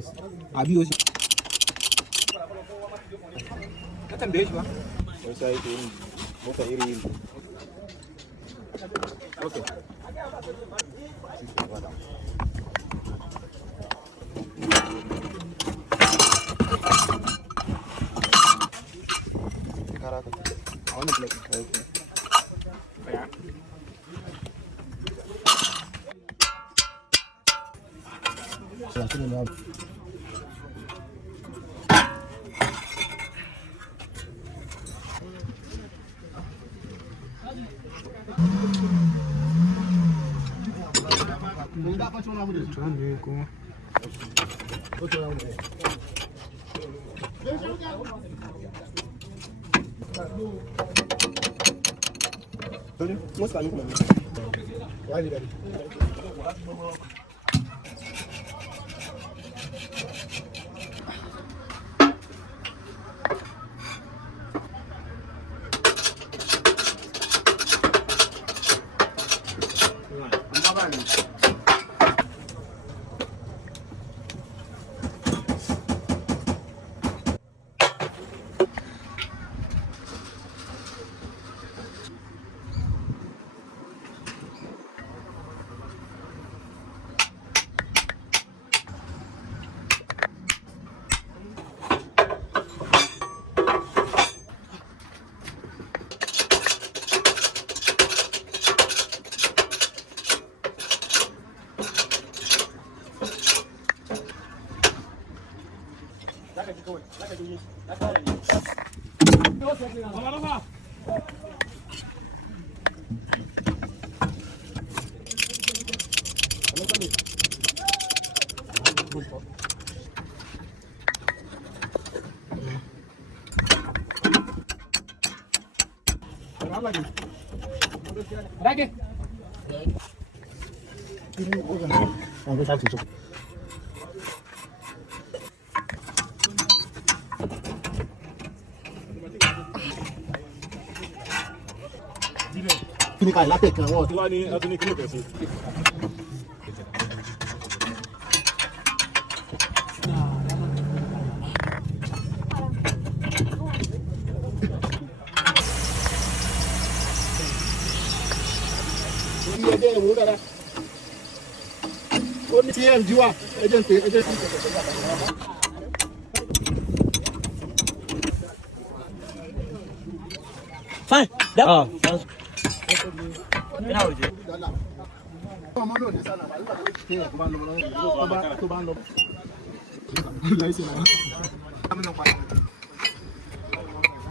close. Àbí o sì. Ẹ tambaye shi ba. Wasu yake yin mota iri. Okay. Karaka. A wannan plate. Okay. Kaya. Rage. Kini ka lápẹ̀ kan wọ́n. Wọ́n ní ọdún ní kílò kẹsì. Ẹjẹ́ ìwò dára. Ó ní TMG wà, ẹjẹ́ ń pè ẹjẹ́. Fine. Oh, sounds Ọmọ náà ní sálà, àyíká tó bá ń lọ tó bá ń lọ. Láìsí náà.